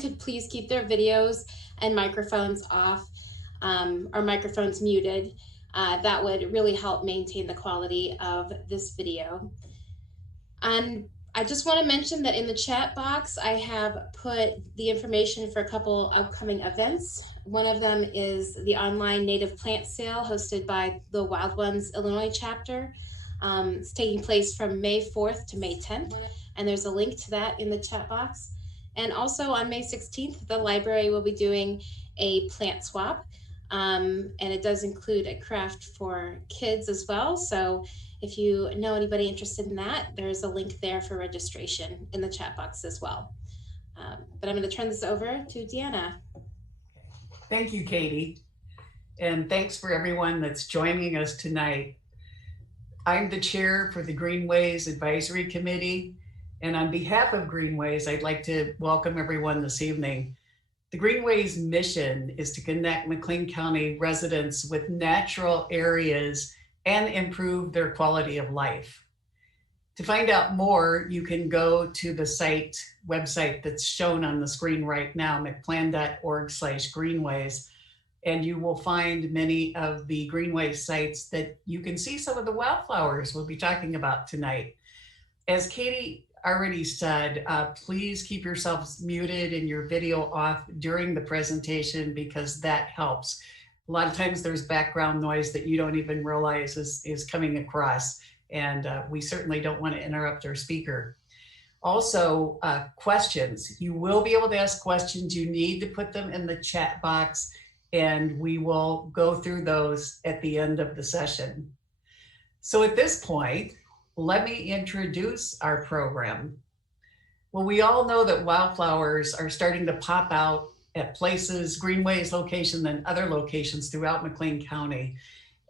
could please keep their videos and microphones off, or microphones muted. That would really help maintain the quality of this video. And I just want to mention that in the chat box, I have put the information for a couple upcoming events. One of them is the online native plant sale hosted by the Wild Ones Illinois chapter. It's taking place from May 4th to May 10th, and there's a link to that in the chat box. And also on May 16th, the library will be doing a plant swap, and it does include a craft for kids as well. So if you know anybody interested in that, there's a link there for registration in the chat box as well. But I'm going to turn this over to Deanna. Thank you, Katie. And thanks for everyone that's joining us tonight. I'm the chair for the Greenways Advisory Committee. And on behalf of Greenways, I'd like to welcome everyone this evening. The Greenways mission is to connect McLean County residents with natural areas and improve their quality of life. To find out more, you can go to the website that's shown on the screen right now, mcplan.org/greenways, and you will find many of the Greenways sites that you can see some of the wildflowers we'll be talking about tonight. As Katie already said, please keep yourselves muted and your video off during the presentation because that helps. A lot of times there's background noise that you don't even realize is coming across, and we certainly don't want to interrupt our speaker. Also, questions. You will be able to ask questions. You need to put them in the chat box, and we will go through those at the end of the session. So at this point, let me introduce our program. Well, we all know that wildflowers are starting to pop out at places, Greenways location and other locations throughout McLean County.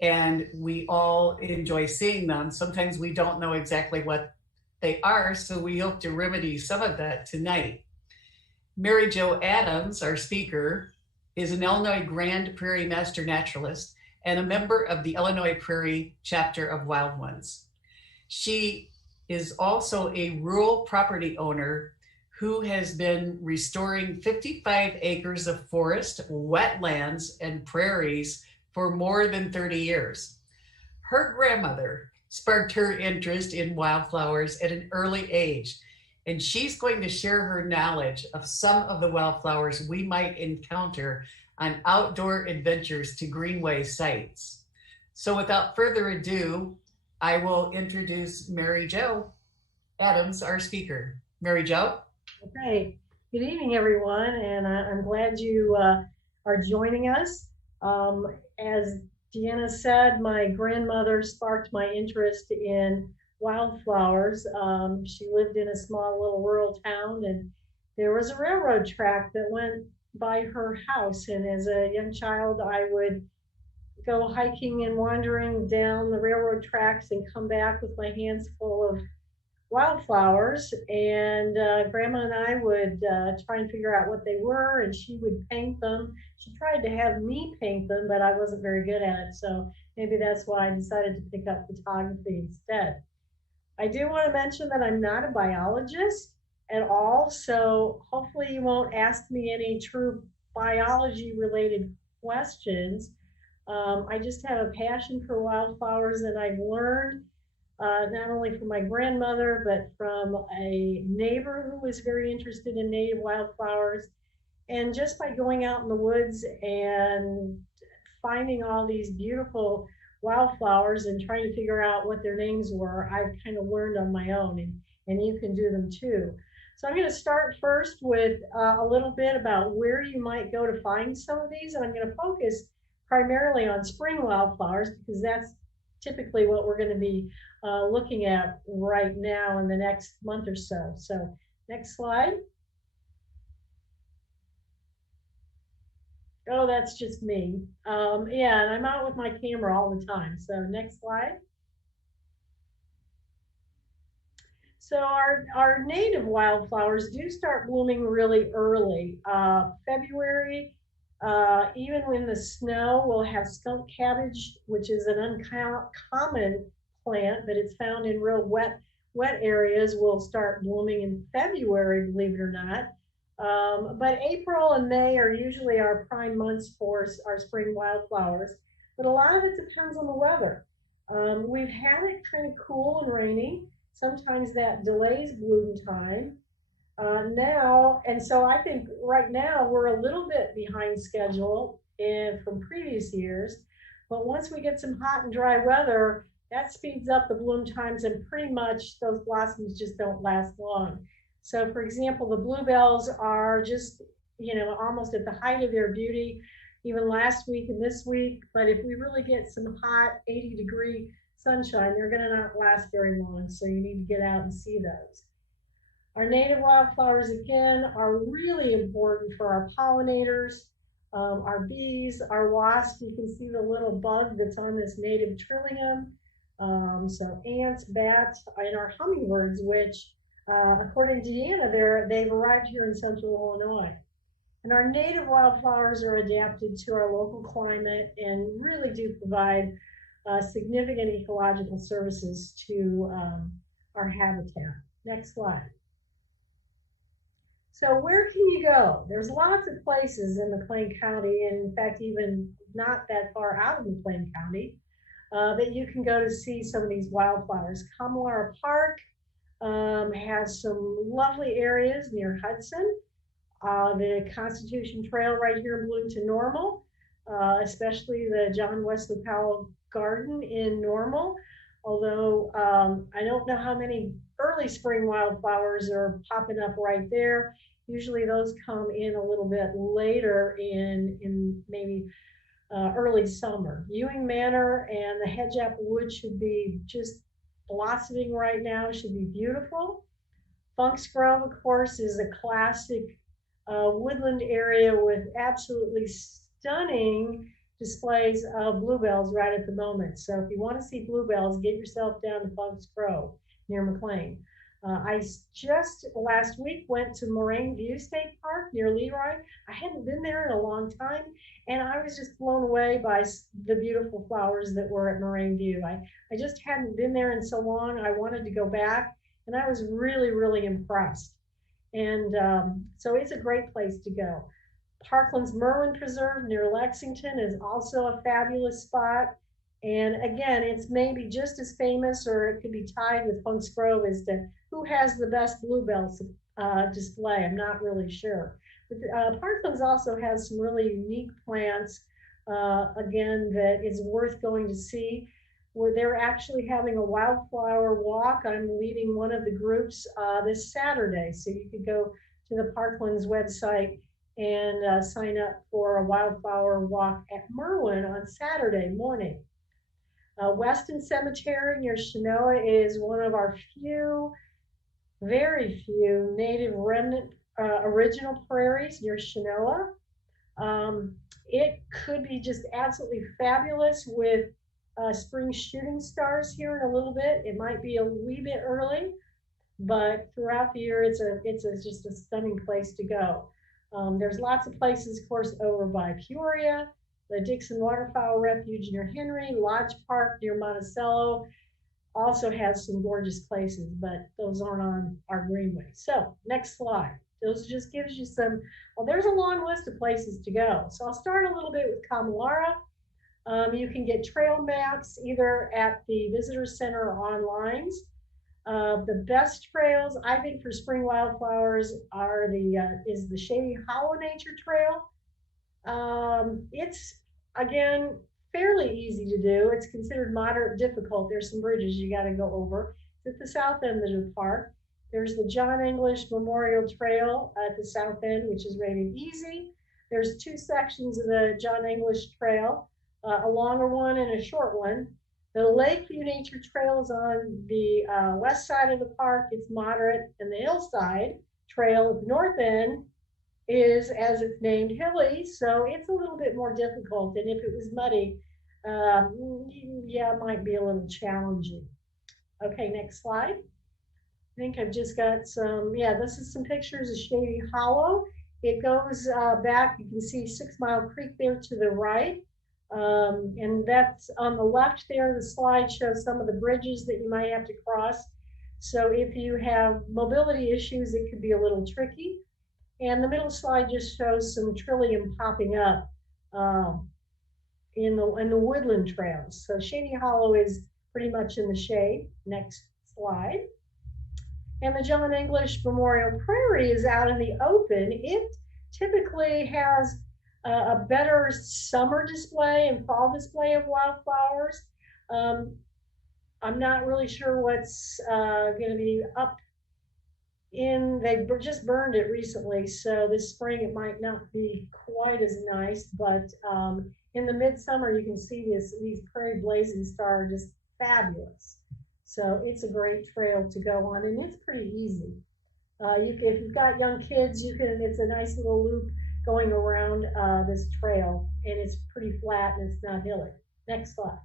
And we all enjoy seeing them. Sometimes we don't know exactly what they are, so we hope to remedy some of that tonight. Mary Jo Adams, our speaker, is an Illinois Grand Prairie Master Naturalist and a member of the Illinois Prairie Chapter of Wild Ones. She is also a rural property owner who has been restoring 55 acres of forest, wetlands, and prairies for more than 30 years. Her grandmother sparked her interest in wildflowers at an early age, and she's going to share her knowledge of some of the wildflowers we might encounter on outdoor adventures to Greenway sites. So without further ado, I will introduce Mary Jo Adams, our speaker. Mary Jo? Okay, good evening, everyone, and I'm glad you are joining us. As Deanna said, my grandmother sparked my interest in wildflowers. She lived in a small little rural town, and there was a railroad track that went by her house, and as a young child, I would go hiking and wandering down the railroad tracks and come back with my hands full of wildflowers, and Grandma and I would try and figure out what they were, and she would paint them. She tried to have me paint them, but I wasn't very good at it, so maybe that's why I decided to pick up photography instead. I do want to mention that I'm not a biologist at all, so hopefully you won't ask me any true biology related questions. I just have a passion for wildflowers, and I've learned not only from my grandmother, but from a neighbor who was very interested in native wildflowers. And just by going out in the woods and finding all these beautiful wildflowers and trying to figure out what their names were, I've kind of learned on my own, and you can do them too. So I'm going to start first with a little bit about where you might go to find some of these, and I'm going to focus primarily on spring wildflowers because that's typically what we're going to be looking at right now in the next month or so. So next slide. Oh, that's just me. Yeah, and I'm out with my camera all the time. So next slide. So our native wildflowers do start blooming really early. February, even when the snow, we'll have skunk cabbage, which is an uncommon plant, but it's found in real wet areas, will start blooming in February, believe it or not. But April and May are usually our prime months for our spring wildflowers. But a lot of it depends on the weather. We've had it kind of cool and rainy. Sometimes that delays bloom time. And so I think right now we're a little bit behind schedule from previous years. But once we get some hot and dry weather, that speeds up the bloom times, and pretty much those blossoms just don't last long. So for example, the bluebells are just, almost at the height of their beauty, even last week and this week. But if we really get some hot 80-degree sunshine, they're going to not last very long. So you need to get out and see those. Our native wildflowers, again, are really important for our pollinators, our bees, our wasps. You can see the little bug that's on this native trillium. So ants, bats, and our hummingbirds, which, according to Deanna, they've arrived here in central Illinois. And our native wildflowers are adapted to our local climate and really do provide significant ecological services to our habitat. Next slide. So where can you go? There's lots of places in McLean County, and in fact, even not that far out of McLean County, that you can go to see some of these wildflowers. Kamlara Park has some lovely areas near Hudson. The Constitution Trail right here in Bloomington Normal, especially the John Wesley Powell Garden in Normal. Although I don't know how many early spring wildflowers are popping up right there. Usually those come in a little bit later in maybe early summer. Ewing Manor and the Hedge Wood should be just blossoming right now, should be beautiful. Funk's Grove, of course, is a classic woodland area with absolutely stunning displays of bluebells right at the moment. So if you want to see bluebells, get yourself down to Funk's Grove near McLean. I just last week went to Moraine View State Park near Leroy. I hadn't been there in a long time, and I was just blown away by the beautiful flowers that were at Moraine View. I just hadn't been there in so long. I wanted to go back, and I was really, really impressed. And so it's a great place to go. Parkland's Merlin Preserve near Lexington is also a fabulous spot. And again, it's maybe just as famous, or it could be tied with Funk's Grove, as to who has the best bluebells display. I'm not really sure. But Parkland's also has some really unique plants, again, that is worth going to see, where they're actually having a wildflower walk. I'm leading one of the groups this Saturday. So you could go to the Parkland's website and sign up for a wildflower walk at Merlin on Saturday morning. Weston Cemetery near Chenoa is one of our very few native remnant original prairies near Chenoa. It could be just absolutely fabulous with spring shooting stars here in a little bit. It might be a wee bit early, but throughout the year, it's just a stunning place to go. There's lots of places, of course, over by Peoria, the Dixon Waterfowl Refuge near Henry, Lodge Park near Monticello also has some gorgeous places, but those aren't on our Greenway. So next slide. Those just gives you some, well, there's a long list of places to go. So I'll start a little bit with Kamlara. You can get trail maps either at the visitor center or online. The best trails, I think, for spring wildflowers are is the Shady Hollow Nature Trail. It's, again, fairly easy to do. It's considered moderate difficult. There's some bridges you got to go over. It's at the south end of the park. There's the John English Memorial Trail at the south end, which is rated easy. There's two sections of the John English Trail, a longer one and a short one. The Lakeview Nature Trail is on the west side of the park. It's moderate, and the Hillside Trail at the north end is, as it's named, hilly, so it's a little bit more difficult. And if it was muddy, yeah, it might be a little challenging. Okay, next slide. I think I've just got some, yeah, this is some pictures of Shady Hollow. It goes back, you can see 6 Mile Creek there to the right. And that's on the left there. The slide shows some of the bridges that you might have to cross. So if you have mobility issues, it could be a little tricky. And the middle slide just shows some trillium popping up in the woodland trails. So Shady Hollow is pretty much in the shade. Next slide. And the John English Memorial Prairie is out in the open. It typically has a better summer display and fall display of wildflowers. I'm not really sure what's going to be up they just burned it recently, so this spring it might not be quite as nice, but in the midsummer you can see these prairie blazing star are just fabulous. So it's a great trail to go on, and it's pretty easy. If you've got young kids, it's a nice little loop going around this trail, and it's pretty flat and it's not hilly. Next slide.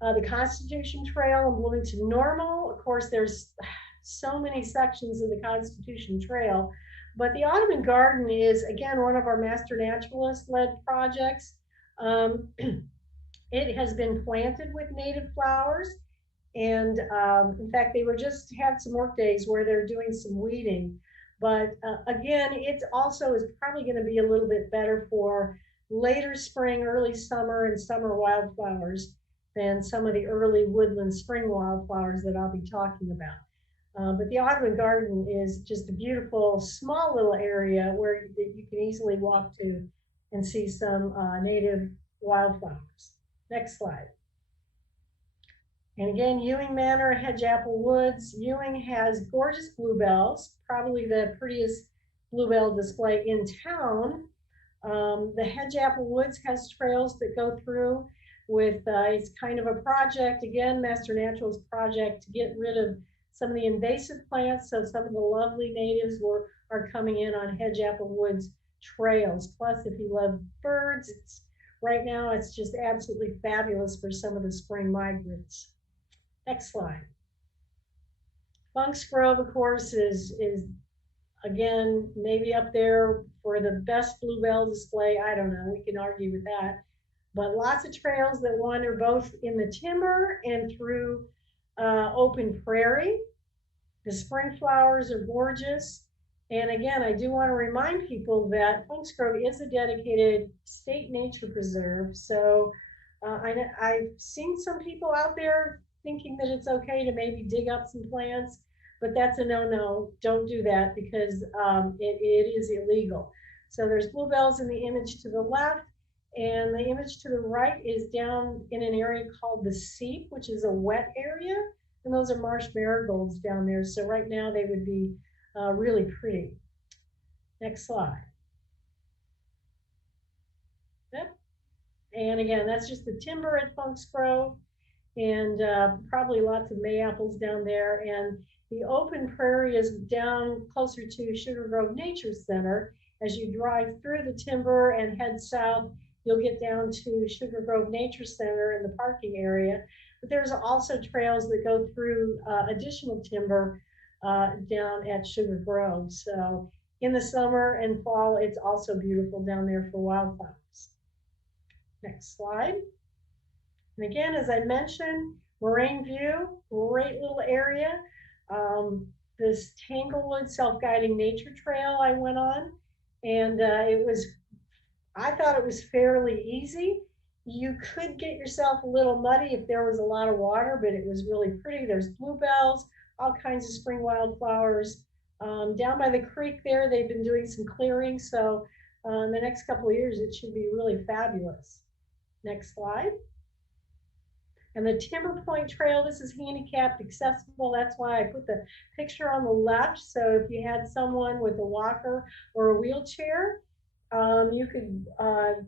The Constitution Trail in Bloomington Normal. Of course, there's so many sections of the Constitution Trail, but the Ottoman Garden is, again, one of our Master Naturalist-led projects. It has been planted with native flowers, and in fact, they just had some work days where they're doing some weeding. But again, it also is probably going to be a little bit better for later spring, early summer, and summer wildflowers than some of the early woodland spring wildflowers that I'll be talking about. But the Ottoman Garden is just a beautiful, small little area where you can easily walk to and see some native wildflowers. Next slide. And again, Ewing Manor, Hedge Apple Woods. Ewing has gorgeous bluebells, probably the prettiest bluebell display in town. The Hedge Apple Woods has trails that go through with, it's kind of a project, again, Master Naturalist project to get rid of some of the invasive plants, so some of the lovely natives are coming in on Hedge Apple Woods trails. Plus, if you love birds, right now it's just absolutely fabulous for some of the spring migrants. Next slide. Funk's Grove, of course, is again maybe up there for the best bluebell display. I don't know, we can argue with that. But lots of trails that wander both in the timber and through open prairie. The spring flowers are gorgeous. And again, I do want to remind people that Funk's Grove is a dedicated state nature preserve. So I've seen some people out there thinking that it's okay to maybe dig up some plants, but that's a no-no. Don't do that because it is illegal. So there's bluebells in the image to the left, and the image to the right is down in an area called the Seep, which is a wet area. And those are Marsh Marigolds down there. So right now they would be really pretty. Next slide. Yep. And again, that's just the timber at Funk's Grove, and probably lots of mayaples down there. And the open prairie is down closer to Sugar Grove Nature Center. As you drive through the timber and head south, you'll get down to Sugar Grove Nature Center in the parking area. But there's also trails that go through additional timber down at Sugar Grove. So in the summer and fall, it's also beautiful down there for wildflowers. Next slide. And again, as I mentioned, Moraine View, great little area. This Tanglewood self-guiding nature trail I went on, and I thought it was fairly easy. You could get yourself a little muddy if there was a lot of water, but it was really pretty. There's bluebells, all kinds of spring wildflowers. Down by the creek there, they've been doing some clearing, so in the next couple of years, it should be really fabulous. Next slide. And the Timber Point Trail, this is handicapped accessible. That's why I put the picture on the left. So if you had someone with a walker or a wheelchair, you could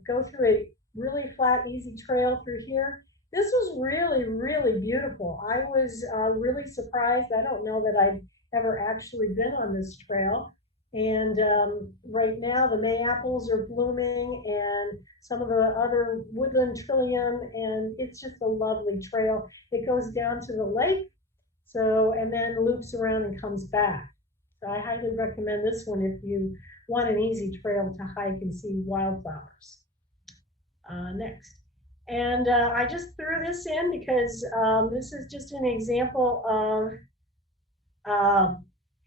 go through a really flat, easy trail through here. This was really, really beautiful. I was really surprised. I don't know that I've ever actually been on this trail. And right now the mayaples are blooming and some of the other woodland trillium, and it's just a lovely trail. It goes down to the lake, and then loops around and comes back. So I highly recommend this one if you want an easy trail to hike and see wildflowers. Next. And I just threw this in because this is just an example of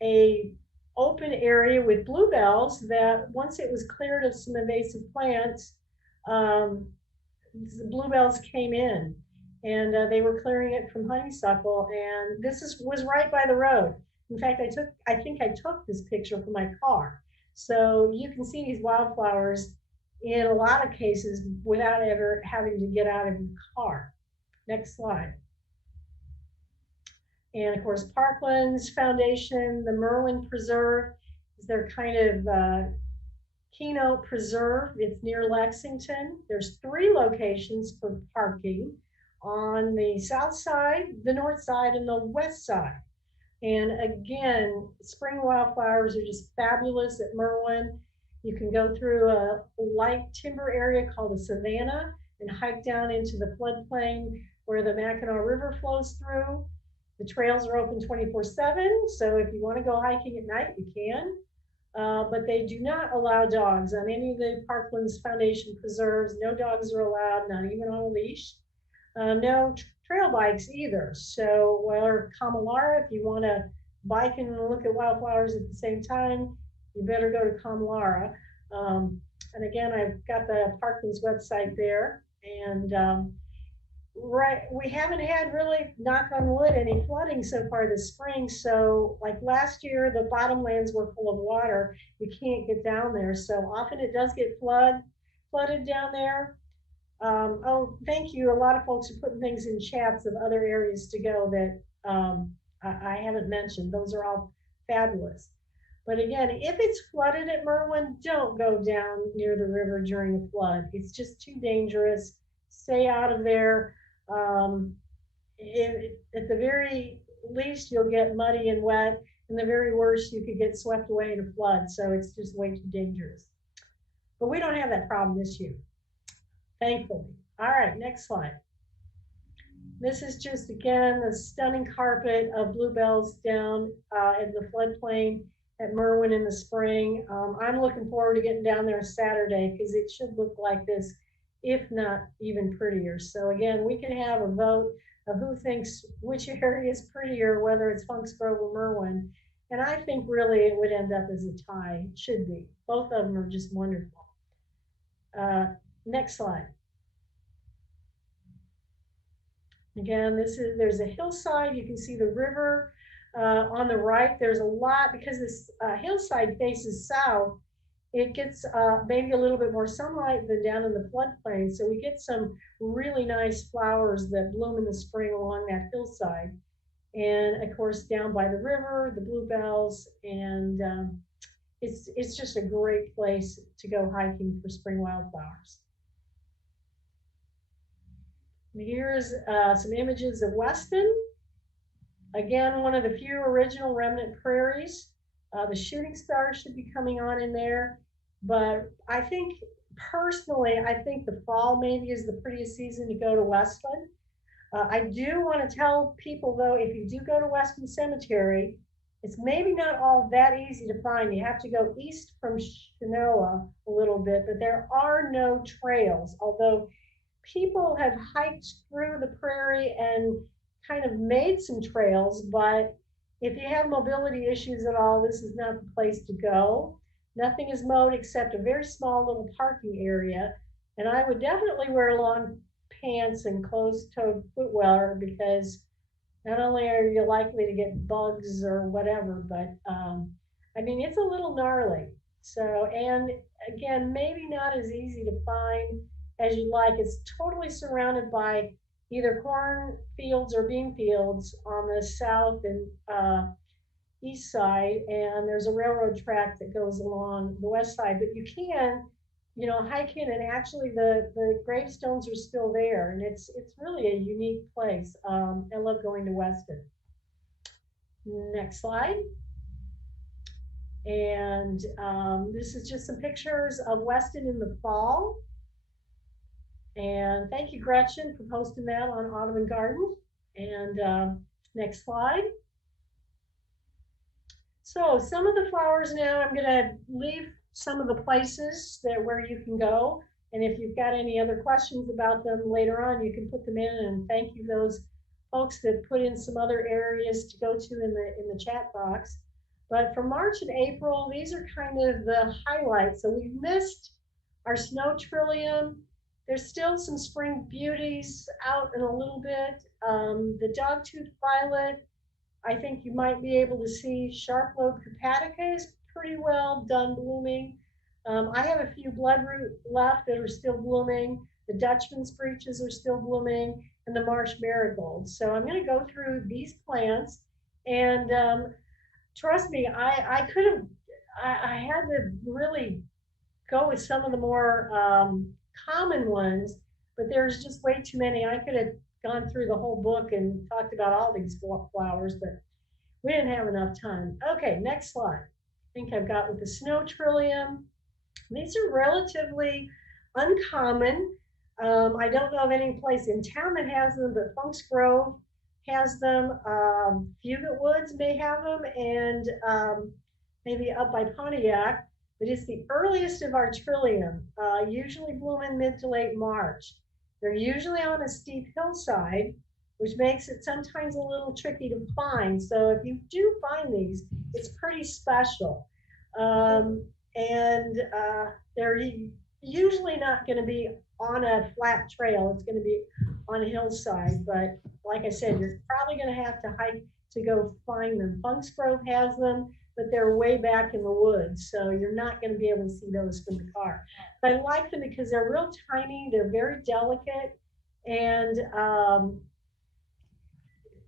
a open open area with bluebells that once it was cleared of some invasive plants, the bluebells came in, and they were clearing it from honeysuckle. And was right by the road. In fact, I think I took this picture from my car. So you can see these wildflowers in a lot of cases without ever having to get out of your car. Next slide. And of course, Parkland's foundation, the Merlin Preserve, is their kind of keynote preserve. It's near Lexington. There's 3 locations for parking on the south side, the north side, and the west side. And again, spring wildflowers are just fabulous at Merlin. You can go through a light timber area called the Savannah and hike down into the floodplain where the Mackinac River flows through. The trails are open 24/7, so if you want to go hiking at night, you can. But they do not allow dogs on any of the Parkland's Foundation preserves. No dogs are allowed, not even on a leash. No trail bikes either. So, or Kamilara, if you want to bike and look at wildflowers at the same time, you better go to Kamilara. And again, I've got the Parkland's website there. And we haven't had really, knock on wood, any flooding so far this spring. So like last year, the bottomlands were full of water. You can't get down there. So often it does get flooded down there. Oh, thank you. A lot of folks are putting things in chats of other areas to go that I haven't mentioned. Those are all fabulous. But again, if it's flooded at Merlin, don't go down near the river during a flood. It's just too dangerous. Stay out of there. At the very least, you'll get muddy and wet. And the very worst, you could get swept away in a flood. So it's just way too dangerous. But we don't have that problem this year, thankfully. All right, next slide. This is just, again, the stunning carpet of bluebells down in the floodplain at Merwin in the spring. I'm looking forward to getting down there Saturday because it should look like this, if not even prettier. So again, we can have a vote of who thinks which area is prettier, whether it's Funks Grove or Merwin. And I think really it would end up as a tie. It should be. Both of them are just wonderful. Next slide. Again, there's a hillside. You can see the river on the right. There's a lot, because this hillside faces south, it gets maybe a little bit more sunlight than down in the floodplain. So we get some really nice flowers that bloom in the spring along that hillside. And of course, down by the river, the bluebells, and it's just a great place to go hiking for spring wildflowers. Here's some images of Weston. Again, one of the few original remnant prairies. The shooting stars should be coming on in there. But I think, personally, I think the fall maybe is the prettiest season to go to Weston. I do want to tell people, though, if you do go to Weston Cemetery, it's maybe not all that easy to find. You have to go east from Chinoa a little bit, but there are no trails, although people have hiked through the prairie and kind of made some trails. But if you have mobility issues at all, this is not the place to go. Nothing is mowed except a very small little parking area. And I would definitely wear long pants and closed-toed footwear, because not only are you likely to get bugs or whatever, but I mean, it's a little gnarly. So, and again, maybe not as easy to find as you like. It's totally surrounded by either corn fields or bean fields on the south and east side, and there's a railroad track that goes along the west side. But you can, you know, hike in, and actually the gravestones are still there, and it's really a unique place. I love going to Weston. Next slide. And this is just some pictures of Weston in the fall. And thank you, Gretchen, for posting that on Ottoman Garden. And next slide. So some of the flowers now, I'm going to leave some of the places where you can go. And if you've got any other questions about them later on, you can put them in. And thank you those folks that put in some other areas to go to in the chat box. But for March and April, these are kind of the highlights. So we've missed our snow trillium. There's still some spring beauties out in a little bit. The dogtooth violet, I think you might be able to see. Sharp-lobed hepatica is pretty well done blooming. I have a few bloodroot left that are still blooming. The Dutchman's breeches are still blooming, and the Marsh Marigolds. So I'm going to go through these plants, and trust me, I could have, I had to really go with some of the more common ones, but there's just way too many. I could have gone through the whole book and talked about all these flowers, but we didn't have enough time. Okay, next slide. I think I've got with the snow trillium. These are relatively uncommon. I don't know of any place in town that has them, but Funk's Grove has them. Fugit Woods may have them, and maybe up by Pontiac. But it's the earliest of our trillium, usually bloom in mid to late March. They're usually on a steep hillside, which makes it sometimes a little tricky to find. So if you do find these, it's pretty special. And they're usually not going to be on a flat trail. It's going to be on a hillside. But like I said, you're probably going to have to hike to go find them. Funk's Grove has them, but they're way back in the woods. So you're not going to be able to see those from the car. But I like them because they're real tiny. They're very delicate. And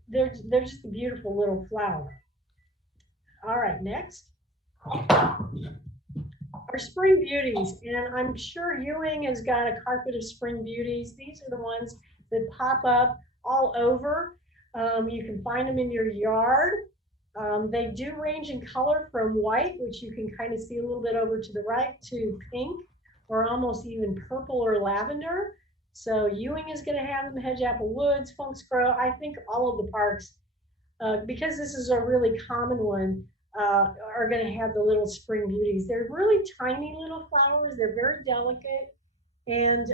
they're just a beautiful little flower. All right, next. Our spring beauties, and I'm sure Ewing has got a carpet of spring beauties. These are the ones that pop up all over. You can find them in your yard. They do range in color from white, which you can kind of see a little bit over to the right, to pink, or almost even purple or lavender. So Ewing is going to have them, Hedge Apple Woods, Funk's Grove. I think all of the parks, because this is a really common one, are going to have the little spring beauties. They're really tiny little flowers. They're very delicate, and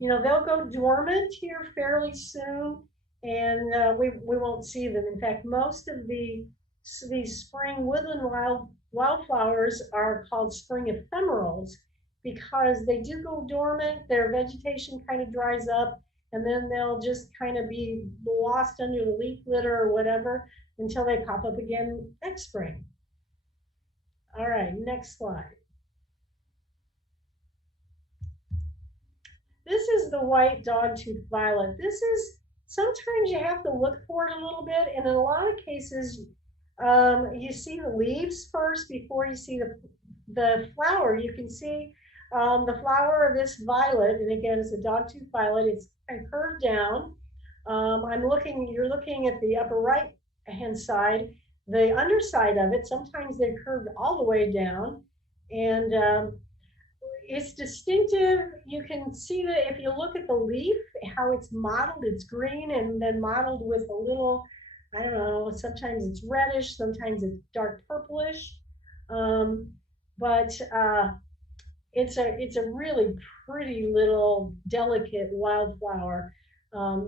you know, they'll go dormant here fairly soon, and we won't see them. In fact, most of these spring woodland wildflowers are called spring ephemerals because they do go dormant. Their vegetation kind of dries up, and then they'll just kind of be lost under the leaf litter or whatever until they pop up again next spring. All right, next slide. This is the white dogtooth violet. This is, sometimes you have to look for it a little bit, and in a lot of cases, you see the leaves first before you see the flower. You can see the flower of this violet, and again, it's a dogtooth violet. It's kind of curved down. You're looking at the upper right hand side, the underside of it. Sometimes they're curved all the way down, and it's distinctive. You can see that if you look at the leaf, how it's mottled. It's green and then mottled with a little, I don't know, sometimes it's reddish, sometimes it's dark purplish, but it's a really pretty little delicate wildflower.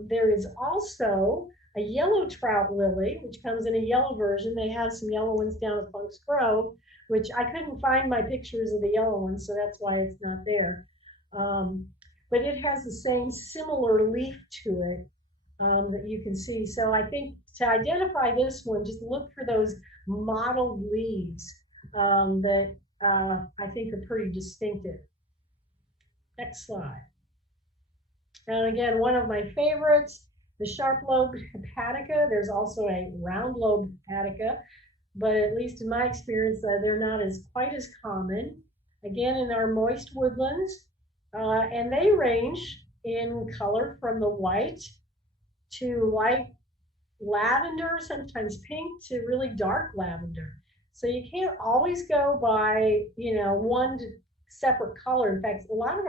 There is also a yellow trout lily, which comes in a yellow version. They have some yellow ones down at Funk's Grove, which I couldn't find my pictures of the yellow ones, so that's why it's not there. But it has the same similar leaf to it that you can see. So I think to identify this one, just look for those mottled leaves that I think are pretty distinctive. Next slide. And again, one of my favorites, the sharp-lobed hepatica. There's also a round-lobed hepatica, but at least in my experience, they're not quite as common. Again, in our moist woodlands, and they range in color from the white to light lavender, sometimes pink, to really dark lavender. So you can't always go by, one separate color. In fact, a lot of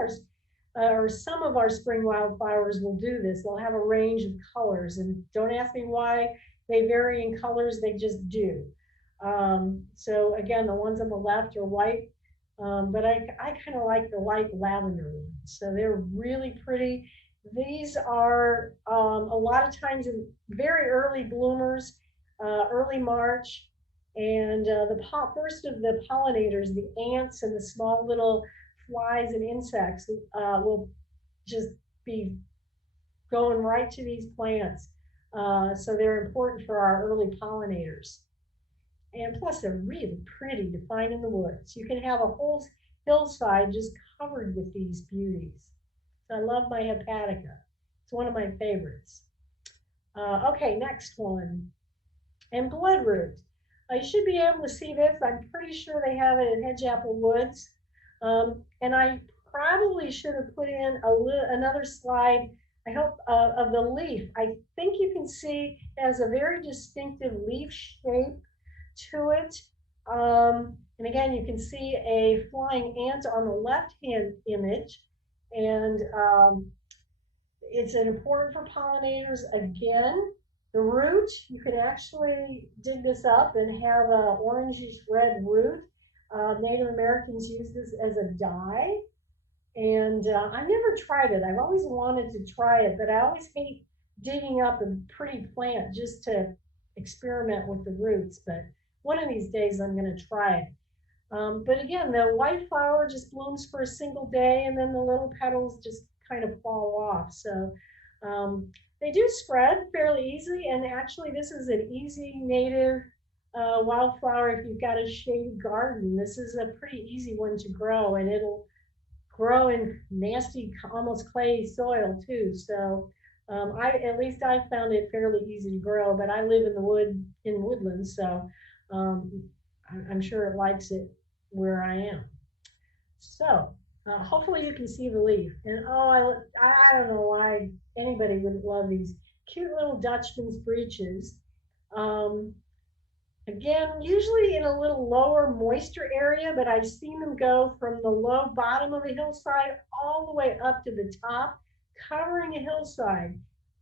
or some of our spring wildflowers will do this. They'll have a range of colors, and don't ask me why they vary in colors, they just do. So again, the ones on the left are white, but I kind of like the light lavender ones. So they're really pretty. These are a lot of times in very early bloomers, early March, And first of the pollinators, the ants and the small little flies and insects will just be going right to these plants. So they're important for our early pollinators. And plus they're really pretty to find in the woods. You can have a whole hillside just covered with these beauties. So I love my Hepatica. It's one of my favorites. Okay, next one. And bloodroot. I should be able to see this. I'm pretty sure they have it in Hedge Apple Woods. And I probably should have put in another slide, I hope, of the leaf. I think you can see it has a very distinctive leaf shape to it. And again, you can see a flying ant on the left-hand image. And it's important for pollinators. Again, the root, you could actually dig this up and have an orangish red root. Native Americans use this as a dye. And I've never tried it. I've always wanted to try it, but I always hate digging up a pretty plant just to experiment with the roots. But one of these days I'm going to try it. But again, the white flower just blooms for a single day, and then the little petals just kind of fall off. So they do spread fairly easily, and actually this is an easy native wildflower if you've got a shady garden. This is a pretty easy one to grow, and it'll grow in nasty, almost clayey soil too. So at least I found it fairly easy to grow, but I live in the woodlands, so I'm sure it likes it where I am. So hopefully you can see the leaf. And oh, I don't know why anybody wouldn't love these cute little Dutchman's breeches. Again, usually in a little lower moisture area, but I've seen them go from the low bottom of a hillside all the way up to the top, covering a hillside.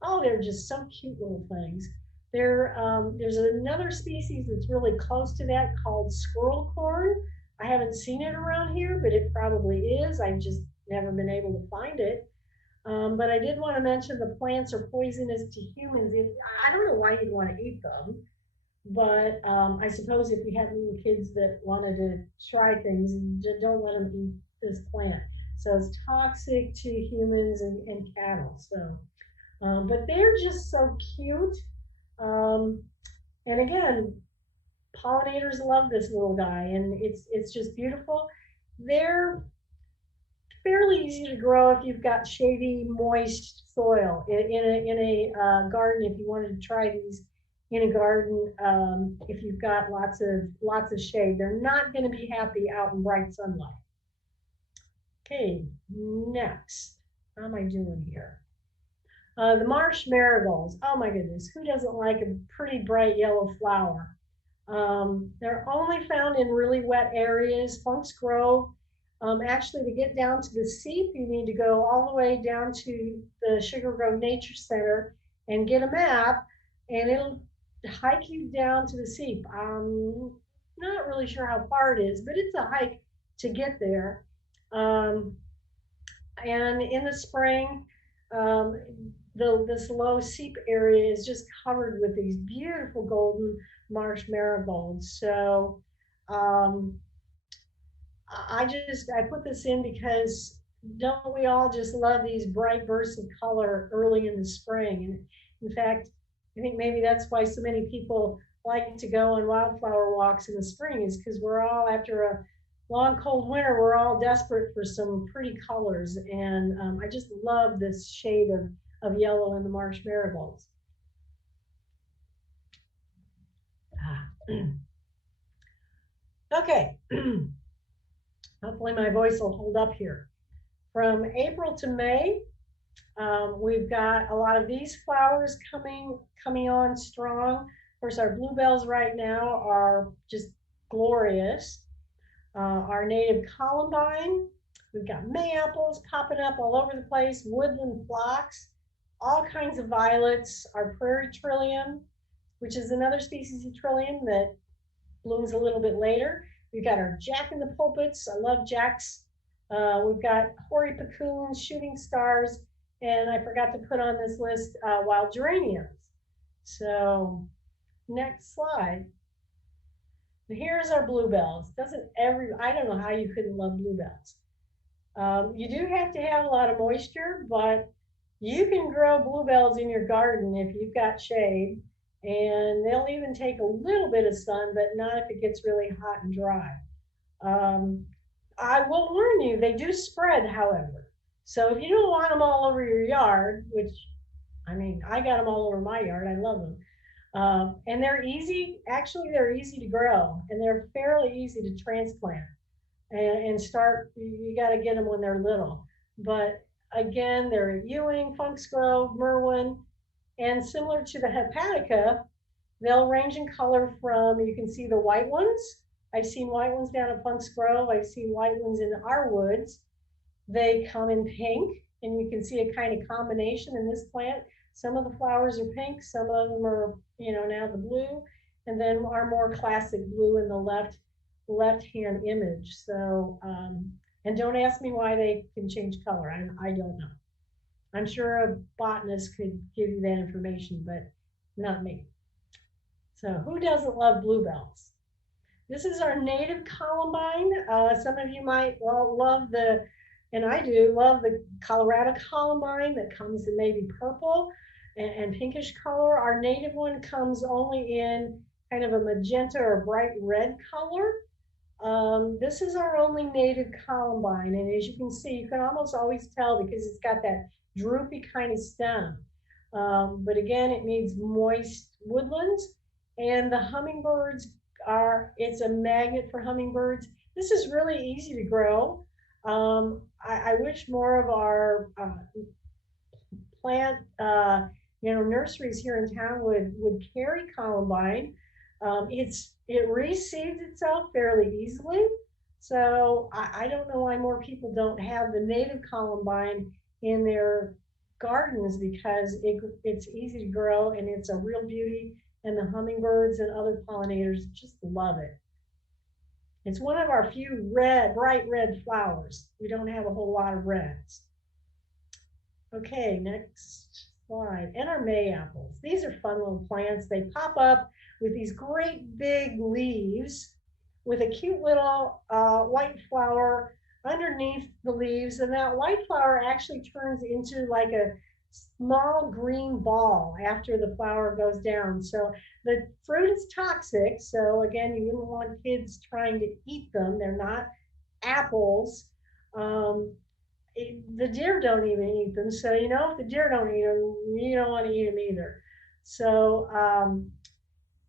Oh, they're just so cute little things. There's another species that's really close to that called Squirrel Corn. I haven't seen it around here, but it probably is. I've just never been able to find it. But I did want to mention the plants are poisonous to humans. I don't know why you'd want to eat them, but I suppose if you have little kids that wanted to try things, don't let them eat this plant. So it's toxic to humans and cattle. So, but they're just so cute. And again, pollinators love this little guy, and it's just beautiful. They're fairly easy to grow if you've got shady, moist soil in a garden. If you wanted to try these in a garden, if you've got lots of shade, they're not going to be happy out in bright sunlight. Okay, next, how am I doing here? The Marsh Marigolds. Oh my goodness, who doesn't like a pretty bright yellow flower? They're only found in really wet areas. Funk's Grove. Actually, to get down to the seep, you need to go all the way down to the Sugar Grove Nature Center and get a map, and it'll hike you down to the seep. I'm not really sure how far it is, but it's a hike to get there. And in the spring, this low seep area is just covered with these beautiful golden marsh marigolds. So I put this in because don't we all just love these bright bursts of color early in the spring? And in fact, I think maybe that's why so many people like to go on wildflower walks in the spring, is because we're all, after a long cold winter, we're all desperate for some pretty colors. And I just love this shade of yellow in the marsh marigolds. Okay. Hopefully my voice will hold up here. From April to May, we've got a lot of these flowers coming on strong. Of course, our bluebells right now are just glorious. Our native Columbine, we've got mayaples popping up all over the place, woodland phlox, all kinds of violets, our Prairie Trillium, which is another species of trillium that blooms a little bit later. We've got our Jack in the Pulpits. I love Jacks. We've got hoary cocoons, shooting stars, and I forgot to put on this list wild geraniums. So next slide. Here's our bluebells. I don't know how you couldn't love bluebells. You do have to have a lot of moisture, but you can grow bluebells in your garden if you've got shade, and they'll even take a little bit of sun, but not if it gets really hot and dry. Um, I will warn you, they do spread, however. So if you don't want them all over your yard, which I mean, I got them all over my yard. I love them. And they're easy, actually, they're easy to grow and they're fairly easy to transplant and start. You got to get them when they're little. But again, they're Ewing, Funksgrove, Merlin, and similar to the Hepatica, they'll range in color from, you can see the white ones. I've seen white ones down at Funk's Grove. I've seen white ones in our woods. They come in pink, and you can see a kind of combination in this plant. Some of the flowers are pink, some of them are, now the blue, and then our more classic blue in the left-hand image. So, and don't ask me why they can change color. I don't know. I'm sure a botanist could give you that information, but not me. So who doesn't love bluebells? This is our native columbine. Some of you might love and I do love the Colorado columbine that comes in maybe purple and pinkish color. Our native one comes only in kind of a magenta or bright red color. This is our only native columbine, and as you can see, you can almost always tell because it's got that droopy kind of stem. But again, it needs moist woodlands, and the hummingbirds it's a magnet for hummingbirds. This is really easy to grow. I wish more of our plant, nurseries here in town would carry columbine. It reseeds itself fairly easily. So I don't know why more people don't have the native columbine in their gardens because it's easy to grow and it's a real beauty, and the hummingbirds and other pollinators just love it. It's one of our few bright red flowers. We don't have a whole lot of reds. Okay, next slide. And our mayaples. These are fun little plants. They pop up with these great big leaves with a cute little white flower underneath the leaves. And that white flower actually turns into like a small green ball after the flower goes down. So the fruit is toxic. So again, you wouldn't want kids trying to eat them. They're not apples. The deer don't even eat them. So, if the deer don't eat them, you don't want to eat them either. So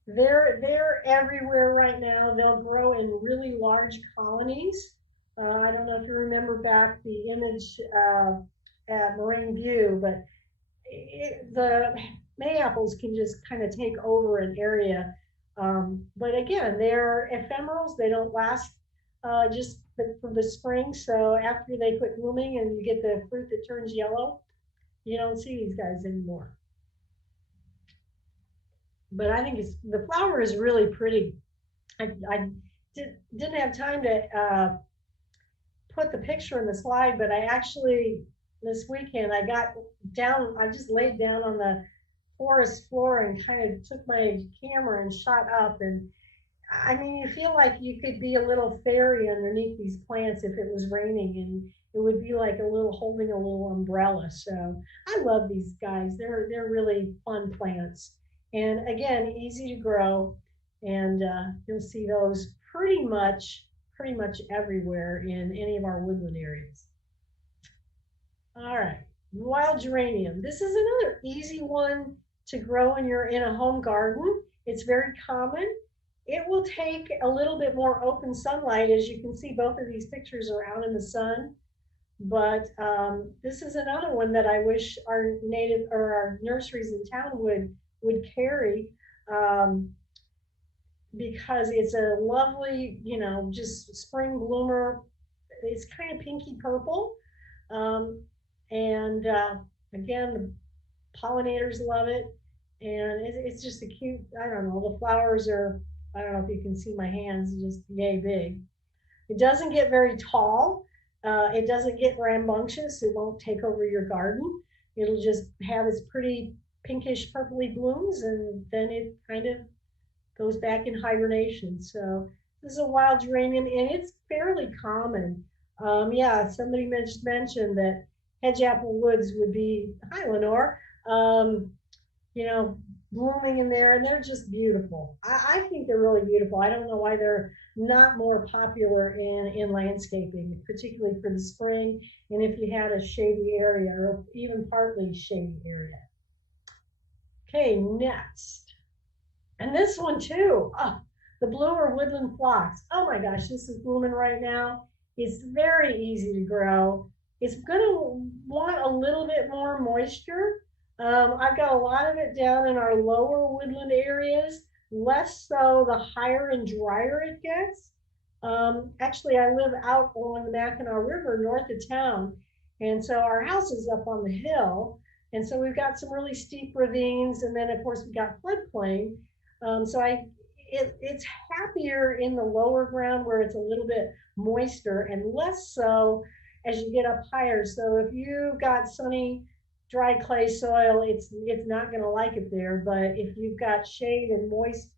they're everywhere right now. They'll grow in really large colonies. I don't know if you remember back the image at Moraine View, but the mayaples can just kind of take over an area. But again, they're ephemerals. They don't last just from the spring. So after they quit blooming and you get the fruit that turns yellow, you don't see these guys anymore. But I think the flower is really pretty. I didn't have time to put the picture in the slide, but I actually, this weekend, I just laid down on the forest floor and kind of took my camera and shot up. And I mean, you feel like you could be a little fairy underneath these plants if it was raining, and it would be like holding a little umbrella. So I love these guys. They're really fun plants. And again, easy to grow. And you'll see those pretty much everywhere in any of our woodland areas. All right, wild geranium. This is another easy one to grow in a home garden. It's very common. It will take a little bit more open sunlight. As you can see, both of these pictures are out in the sun. But this is another one that I wish our nurseries in town would carry, because it's a lovely, just spring bloomer. It's kind of pinky purple. And again, the pollinators love it. And it's just a cute, I don't know, the flowers are, I don't know if you can see my hands, just yay big. It doesn't get very tall. It doesn't get rambunctious. It won't take over your garden. It'll just have its pretty pinkish purpley blooms, and then it kind of goes back in hibernation. So this is a wild geranium, and it's fairly common. Yeah, somebody mentioned that hedge apple woods would be, hi Lenore, you know, blooming in there, and they're just beautiful. I think they're really beautiful. I don't know why they're not more popular in landscaping, particularly for the spring, and if you had a shady area or even partly shady area. Okay, next. And this one too, the blue or woodland phlox. Oh my gosh, this is blooming right now. It's very easy to grow. It's gonna want a little bit more moisture. I've got a lot of it down in our lower woodland areas, less so the higher and drier it gets. Actually, I live out along the Mackinac River north of town, and so our house is up on the hill, and so we've got some really steep ravines, and then of course we've got floodplain. So it's happier in the lower ground where it's a little bit moister and less so as you get up higher. So if you've got sunny, dry clay soil, it's not going to like it there. But if you've got shade and moist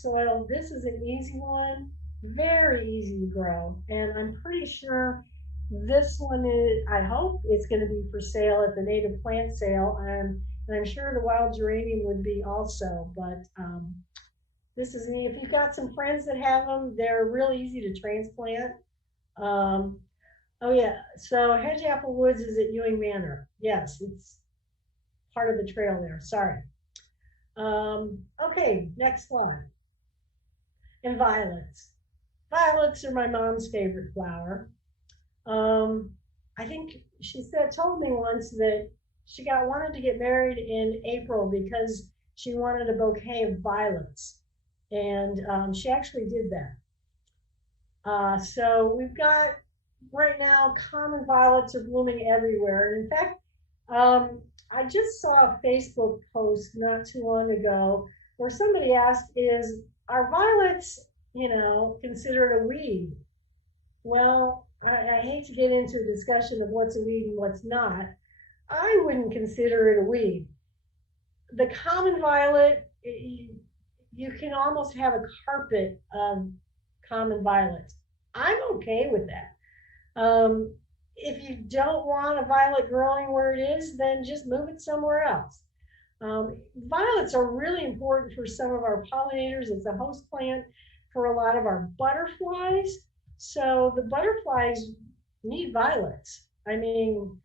soil, this is an easy one, very easy to grow. And I'm pretty sure this one is, I hope it's going to be for sale at the native plant sale. And I'm sure the wild geranium would be also, but this is neat. If you've got some friends that have them, they're really easy to transplant. Oh yeah, so Hedge Apple Woods is at Ewing Manor. Yes, it's part of the trail there, sorry. Okay, next one. And violets. Violets are my mom's favorite flower. I think she told me once that she wanted to get married in April because she wanted a bouquet of violets. And she actually did that. So we've got right now common violets are blooming everywhere. And in fact, I just saw a Facebook post not too long ago where somebody asked, are violets, considered a weed? Well, I hate to get into a discussion of what's a weed and what's not. I wouldn't consider it a weed. The common violet, you can almost have a carpet of common violets. I'm okay with that. If you don't want a violet growing where it is, then just move it somewhere else. Violets are really important for some of our pollinators. It's a host plant for a lot of our butterflies. So the butterflies need violets. I mean,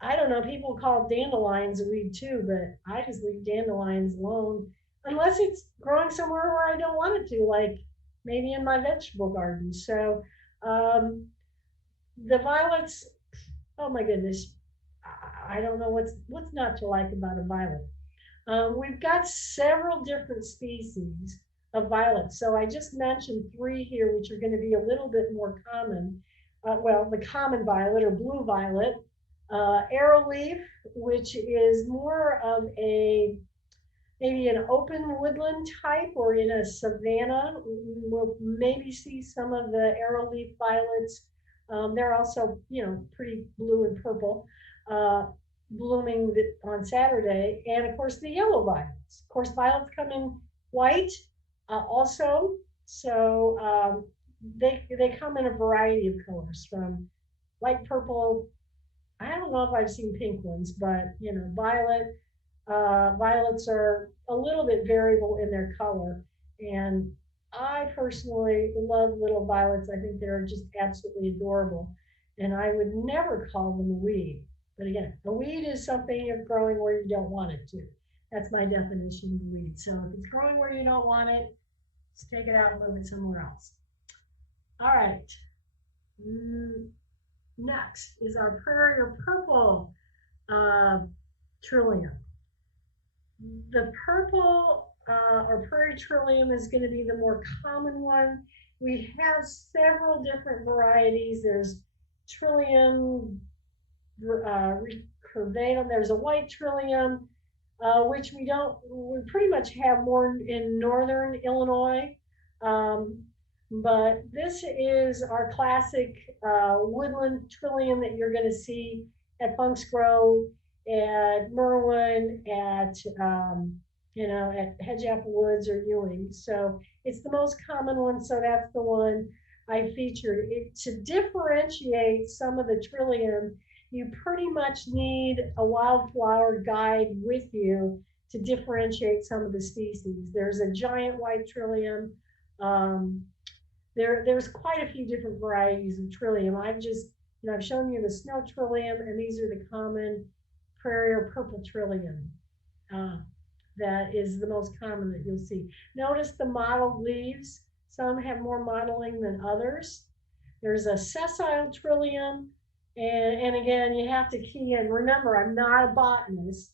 I don't know, people call dandelions a weed too, but I just leave dandelions alone unless it's growing somewhere where I don't want it to, like maybe in my vegetable garden. So the violets, oh my goodness, I don't know what's not to like about a violet. We've got several different species of violets. So I just mentioned 3 here, which are going to be a little bit more common. Well, the common violet or blue violet, arrowleaf, which is more of maybe an open woodland type, or in a savanna. We'll maybe see some of the arrowleaf violets. They're also, pretty blue and purple, blooming on Saturday. And of course, the yellow violets. Of course, violets come in white also. So they come in a variety of colors, from light purple. I don't know if I've seen pink ones, but violet. Violets are a little bit variable in their color, and I personally love little violets. I think they're just absolutely adorable, and I would never call them a weed. But again, a weed is something you're growing where you don't want it to. That's my definition of a weed. So if it's growing where you don't want it, just take it out and move it somewhere else. All right. Next is our prairie or purple trillium. The purple or prairie trillium is going to be the more common one. We have several different varieties. There's trillium recurvatum. There's a white trillium, which we pretty much have more in northern Illinois. But this is our classic woodland trillium that you're going to see at Funk's Grove, at Merlin, at you know, at Hedge Woods or Ewing. So it's the most common one, so that's the one I featured. To differentiate some of the trillium, you pretty much need a wildflower guide with you to differentiate some of the species. There's a giant white trillium. Um, there's quite a few different varieties of trillium. I've shown you the snow trillium, and these are the common prairie or purple trillium. Uh, that is the most common that you'll see. Notice the mottled leaves. Some have more mottling than others. There's a sessile trillium, and again, you have to key in. Remember, I'm not a botanist,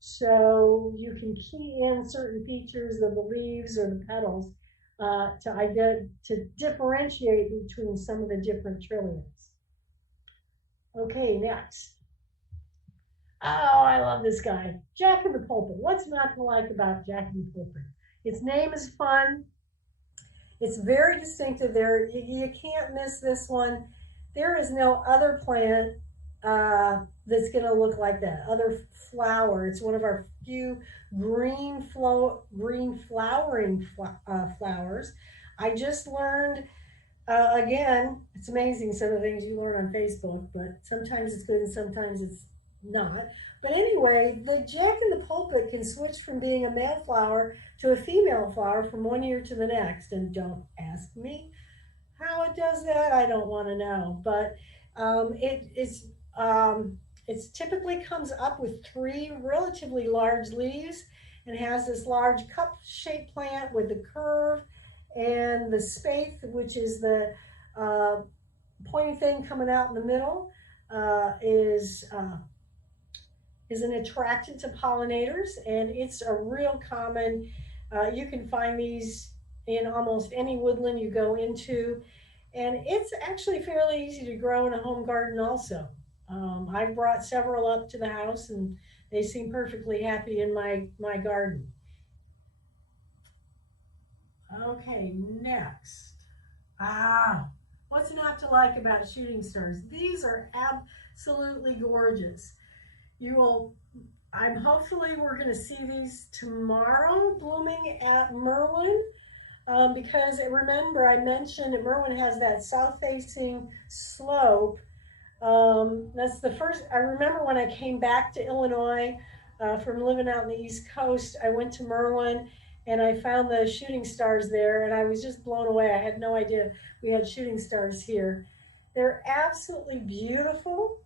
so you can key in certain features of the leaves or the petals to differentiate between some of the different trilliums. Okay, next. Oh, I love this guy. Jack in the Pulpit. What's not to like about Jack in the Pulpit? Its name is fun. It's very distinctive there. You can't miss this one. There is no other plant that's going to look like that. Other flower. It's one of our few green flowering flowers. I just learned again, it's amazing some of the things you learn on Facebook, but sometimes it's good and sometimes it's not. But anyway, the Jack in the Pulpit can switch from being a male flower to a female flower from one year to the next. And don't ask me how it does that. I don't want to know. But it typically comes up with three relatively large leaves and has this large cup-shaped plant with the curve and the spathe, which is the pointy thing coming out in the middle, is an attractant to pollinators, and it's a real common. You can find these in almost any woodland you go into, and it's actually fairly easy to grow in a home garden also. I've brought several up to the house, and they seem perfectly happy in my garden. Okay, next. What's not to like about shooting stars? These are absolutely gorgeous. Hopefully we're going to see these tomorrow blooming at Merlin. Because remember I mentioned that Merlin has that south-facing slope. That's the first, I remember when I came back to Illinois from living out in the East Coast, I went to Merlin and I found the shooting stars there, and I was just blown away. I had no idea we had shooting stars here. They're absolutely beautiful.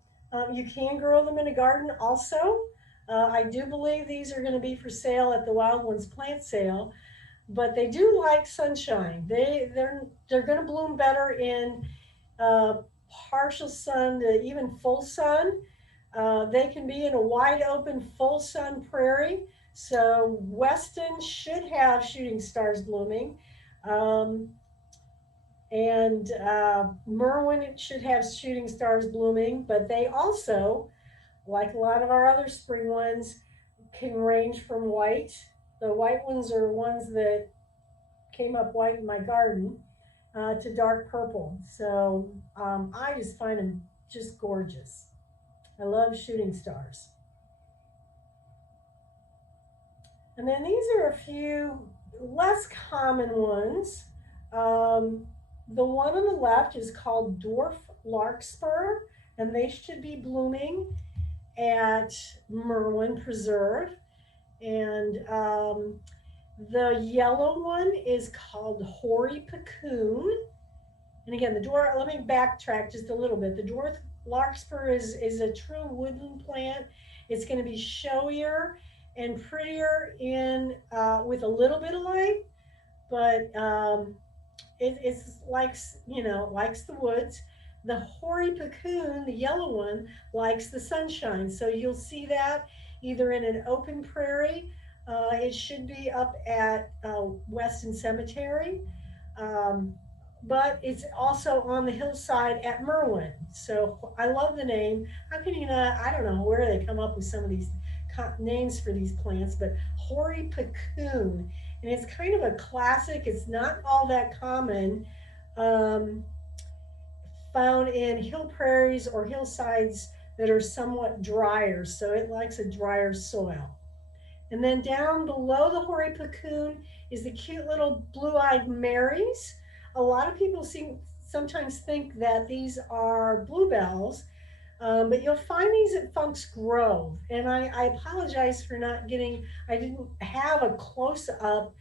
You can grow them in a garden also. I do believe these are going to be for sale at the Wild Ones plant sale, but they do like sunshine. They're going to bloom better in partial sun to even full sun. They can be in a wide open full sun prairie. So Weston should have shooting stars blooming. And Merwin should have shooting stars blooming, but they also, like a lot of our other spring ones, can range from white. The white ones are ones that came up white in my garden to dark purple. So I just find them just gorgeous. I love shooting stars. And then these are a few less common ones. The one on the left is called Dwarf Larkspur, and they should be blooming at Merlin Preserve. And the yellow one is called Hoary Cocoon. And again, let me backtrack just a little bit. The Dwarf Larkspur is a true woodland plant. It's going to be showier and prettier with a little bit of light, but it's likes the woods. The Hoary Cocoon, the yellow one, likes the sunshine. So you'll see that either in an open prairie. It should be up at Weston Cemetery, but it's also on the hillside at Merlin. So I love the name. How can you not? I don't know where they come up with some of these names for these plants, but Hoary Cocoon. And it's kind of a classic. It's not all that common. Found in hill prairies or hillsides that are somewhat drier. So it likes a drier soil. And then down below the hoary cocoon is the cute little blue-eyed Marys. A lot of people sometimes think that these are bluebells, but you'll find these at Funk's Grove. And I apologize for not getting, I didn't have a close-up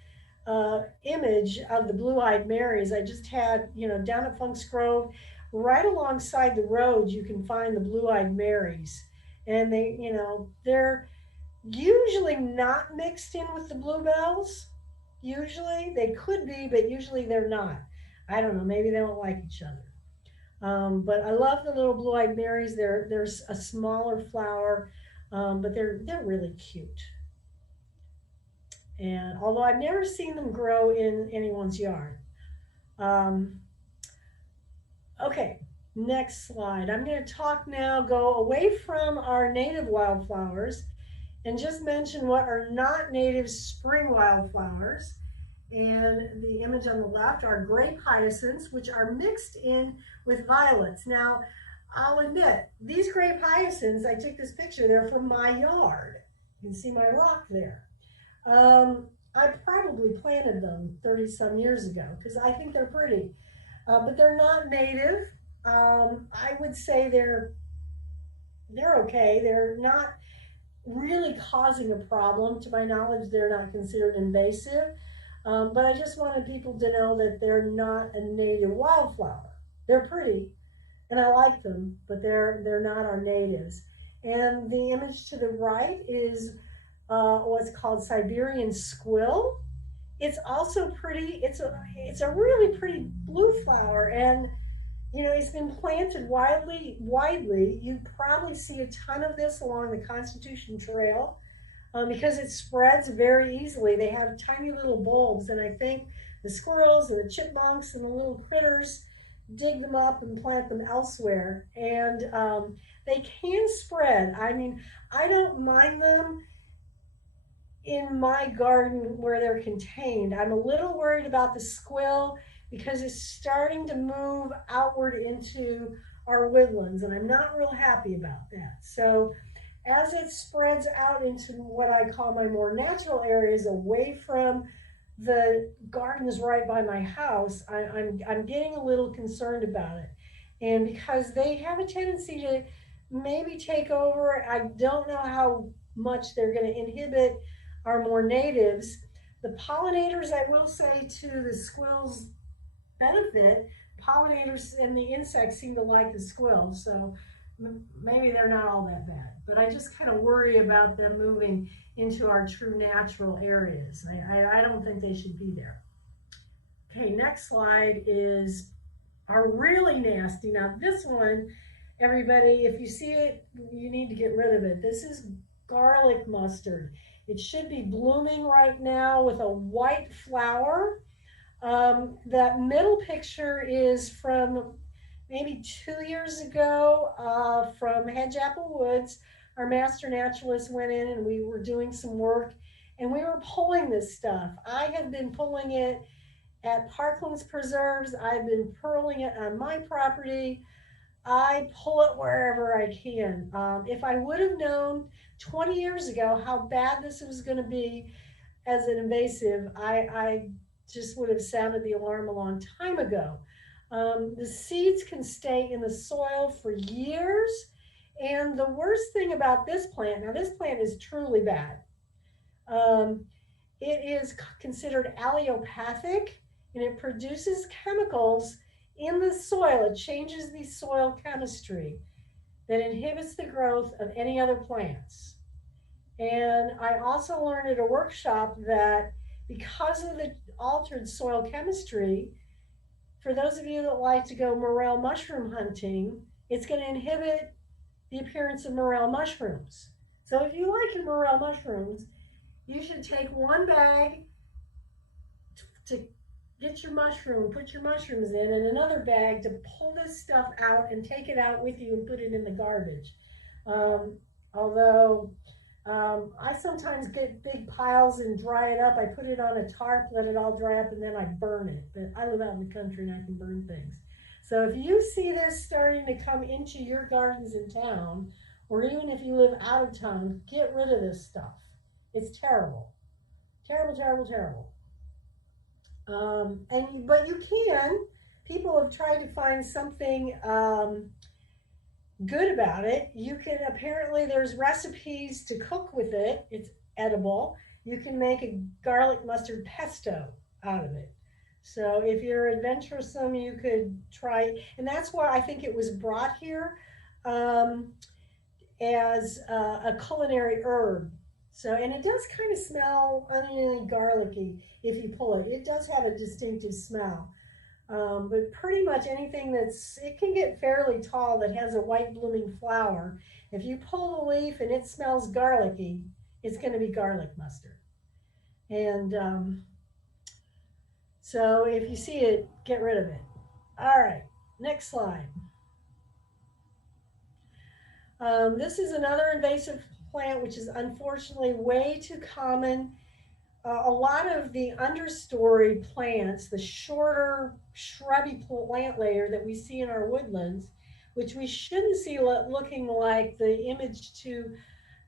image of the blue-eyed Marys. I just had, down at Funk's Grove, right alongside the road, you can find the blue-eyed Marys. And they're usually not mixed in with the bluebells. Usually they could be, but usually they're not. I don't know. Maybe they don't like each other. But I love the little blue-eyed Marys. They're a smaller flower, but they're really cute. And although I've never seen them grow in anyone's yard. Okay, next slide. I'm going to talk now, go away from our native wildflowers and just mention what are not native spring wildflowers. And the image on the left are grape hyacinths, which are mixed in with violets. Now, I'll admit, these grape hyacinths, I took this picture, they're from my yard. You can see my rock there. I probably planted them 30 some years ago because I think they're pretty, but they're not native. I would say they're okay. They're not really causing a problem. To my knowledge, they're not considered invasive. But I just wanted people to know that they're not a native wildflower. They're pretty, and I like them, but they're not our natives. And the image to the right is what's called Siberian Squill. It's also pretty. It's a really pretty blue flower, and it's been planted widely. You probably see a ton of this along the Constitution Trail. Because it spreads very easily. They have tiny little bulbs, and I think the squirrels and the chipmunks and the little critters dig them up and plant them elsewhere. And they can spread. I mean, I don't mind them in my garden where they're contained. I'm a little worried about the squill because it's starting to move outward into our woodlands, and I'm not real happy about that. So as it spreads out into what I call my more natural areas away from the gardens right by my house, I'm getting a little concerned about it. And because they have a tendency to maybe take over, I don't know how much they're going to inhibit our more natives. The pollinators, I will say, to the squill's benefit, pollinators and the insects seem to like the squill. So maybe they're not all that bad, but I just kind of worry about them moving into our true natural areas. I don't think they should be there. Okay, next slide is our really nasty. Now this one, everybody, if you see it, you need to get rid of it. This is garlic mustard. It should be blooming right now with a white flower. That middle picture is from maybe 2 years ago from Hedge Woods. Our master naturalist went in and we were doing some work and we were pulling this stuff. I have been pulling it at Parkland's preserves. I've been pulling it on my property. I pull it wherever I can. If I would have known 20 years ago how bad this was going to be as an invasive, I just would have sounded the alarm a long time ago. The seeds can stay in the soil for years. And the worst thing about this plant, now this plant is truly bad. It is considered allelopathic and it produces chemicals in the soil. It changes the soil chemistry that inhibits the growth of any other plants. And I also learned at a workshop that because of the altered soil chemistry, for those of you that like to go morel mushroom hunting, it's going to inhibit the appearance of morel mushrooms. So if you like your morel mushrooms, you should take one bag to get your mushroom, put your mushrooms in, and another bag to pull this stuff out and take it out with you and put it in the garbage. Although I sometimes get big piles and dry it up. I put it on a tarp, let it all dry up, and then I burn it. But I live out in the country and I can burn things. So if you see this starting to come into your gardens in town, or even if you live out of town, get rid of this stuff. It's terrible, terrible, terrible, terrible. But you can. People have tried to find something good about it. You can apparently there's recipes to cook with it. It's edible. You can make a garlic mustard pesto out of it. So if you're adventuresome, you could try, and that's why I think it was brought here um, as a culinary herb. So, and it does kind of smell oniony, garlicky if you pull it. It does have a distinctive smell. But pretty much anything it can get fairly tall that has a white blooming flower. If you pull the leaf and it smells garlicky, it's going to be garlic mustard. And so if you see it, get rid of it. All right, next slide. This is another invasive plant, which is unfortunately way too common. A lot of the understory plants, the shorter shrubby plant layer that we see in our woodlands, which we shouldn't see looking like the image to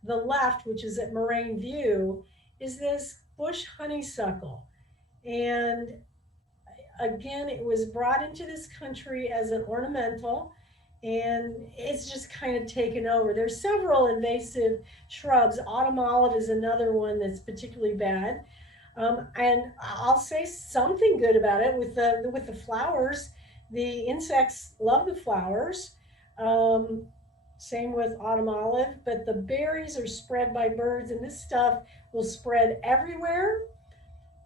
the left, which is at Moraine View, is this bush honeysuckle. And again, it was brought into this country as an ornamental, and it's just kind of taken over. There's several invasive shrubs. Autumn olive is another one that's particularly bad. And I'll say something good about it with the flowers. The insects love the flowers. Um, Same with autumn olive, but the berries are spread by birds, and this stuff will spread everywhere.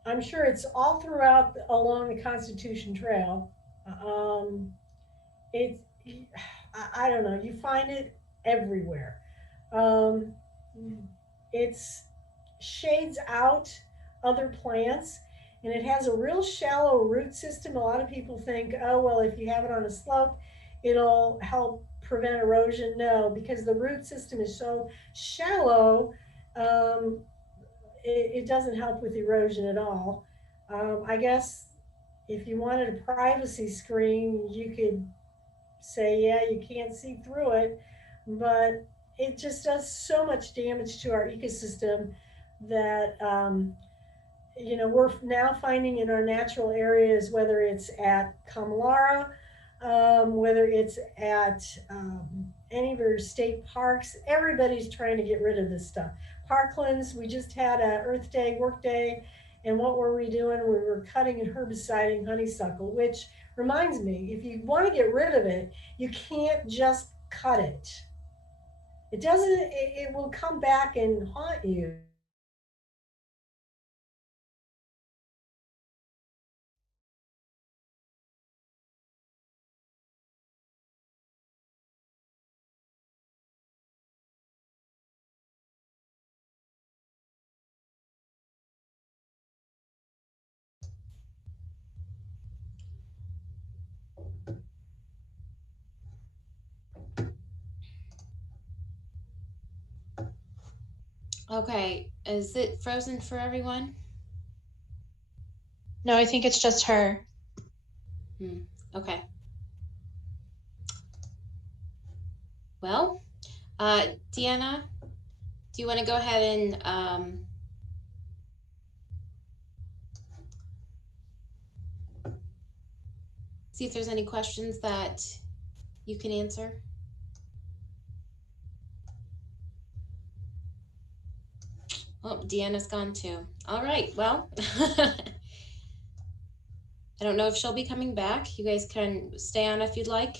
I'm sure it's all throughout along the Constitution Trail. Um, it's I don't know. You find it everywhere. Um, it's shades out other plants, and it has a real shallow root system. A lot of people think, oh well, if you have it on a slope, it'll help prevent erosion. No, because the root system is so shallow. Um, it doesn't help with erosion at all. I guess if you wanted a privacy screen, you could say, yeah, you can't see through it, but it just does so much damage to our ecosystem that, we're now finding in our natural areas, whether it's at Kamalara, whether it's at any of our state parks, everybody's trying to get rid of this stuff. Parklands, we just had a Earth Day, Work Day, and what were we doing? We were cutting and herbiciding honeysuckle, which reminds me, if you want to get rid of it, you can't just cut it. It doesn't, it will come back and haunt you. Okay, is it frozen for everyone? No, I think it's just her. Okay. Well, Deanna, do you want to go ahead and see if there's any questions that you can answer? Oh, Deanna's gone too. All right, well, I don't know if she'll be coming back. You guys can stay on if you'd like.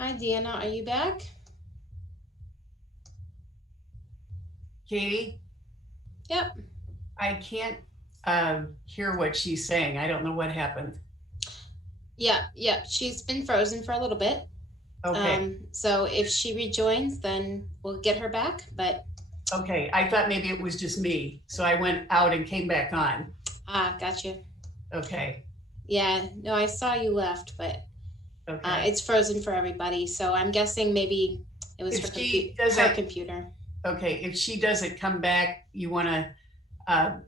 Hi, Deanna, are you back? Katie, Yep. I can't hear what she's saying. I don't know what happened. Yep. She's been frozen for a little bit. Okay. So if she rejoins, then we'll get her back. But okay, I thought maybe it was just me, so I went out and came back on. Gotcha. Okay. Yeah. No, I saw you left, but okay. it's frozen for everybody. So I'm guessing maybe it was her computer. Okay. If she doesn't come back, you want to?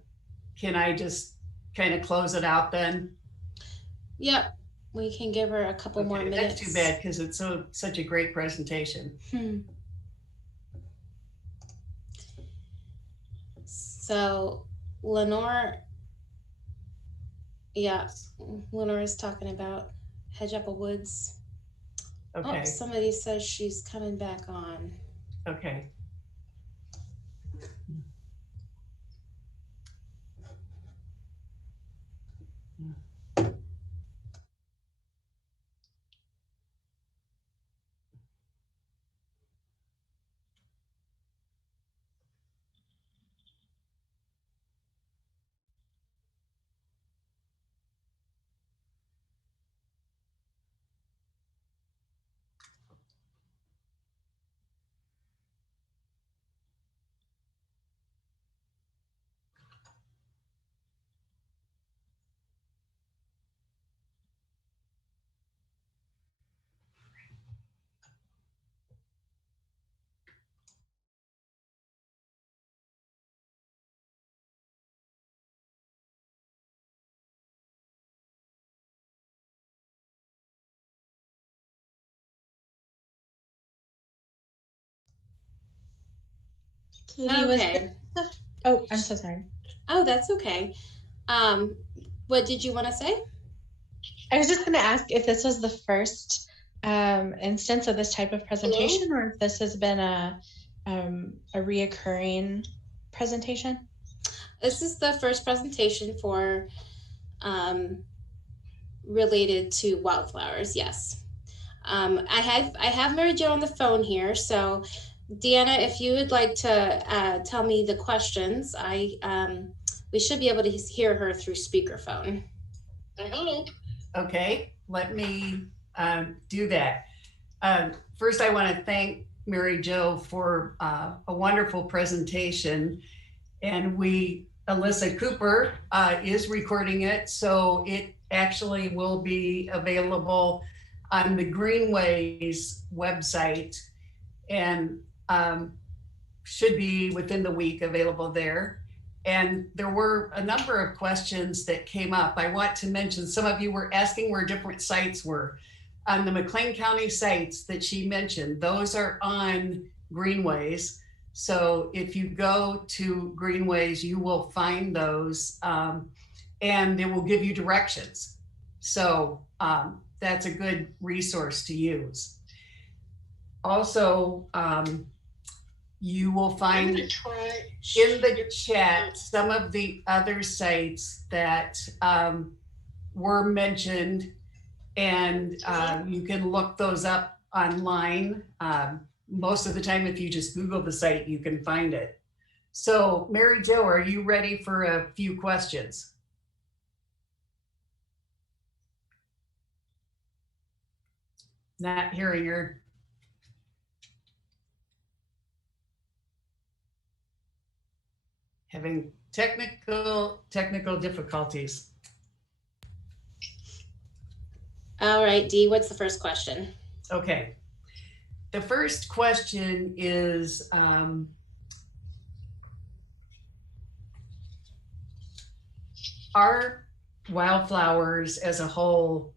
Can I just kind of close it out then? Yep. We can give her a couple more minutes. That's too bad because it's such a great presentation. So Lenore, Lenore is talking about Hedge Apple Woods. Okay. Oh, somebody says she's coming back on. Okay. Okay. Oh, I'm so sorry. Oh, that's okay. What did you want to say? I was just going to ask if this was the first instance of this type of presentation. Hello? Or if this has been a reoccurring presentation. This is the first presentation for related to wildflowers. Yes. I have Mary Jo on the phone here, so Deanna, if you would like to tell me the questions, we should be able to hear her through speakerphone. Hello. Okay, let me do that. First, I want to thank Mary Jo for a wonderful presentation, and Alyssa Cooper is recording it, so it actually will be available on the Greenways website, and should be within the week available there. And there were a number of questions that came up. I want to mention, some of you were asking where different sites were. On the McLean County sites that she mentioned, those are on Greenways. So if you go to Greenways, you will find those, and it will give you directions. So that's a good resource to use. Also, you will find in the chat some of the other sites that were mentioned, and you can look those up online. Most of the time, if you just Google the site, you can find it. So Mary Jo, are you ready for a few questions? Not hearing her. Having technical difficulties. All right, Dee, what's the first question? Okay. The first question is, are wildflowers as a whole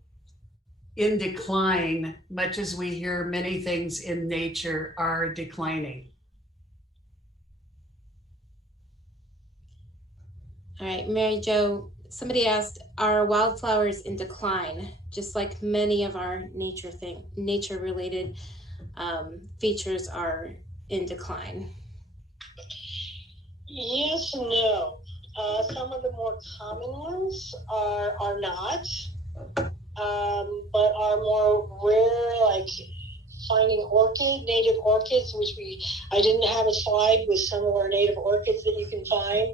in decline, much as we hear many things in nature are declining? All right, Mary Jo, somebody asked, are wildflowers in decline, just like many of our nature-related features are in decline? Yes and no. Some of the more common ones are not, but are more rare, like finding native orchids, which I didn't have a slide with some of our native orchids that you can find.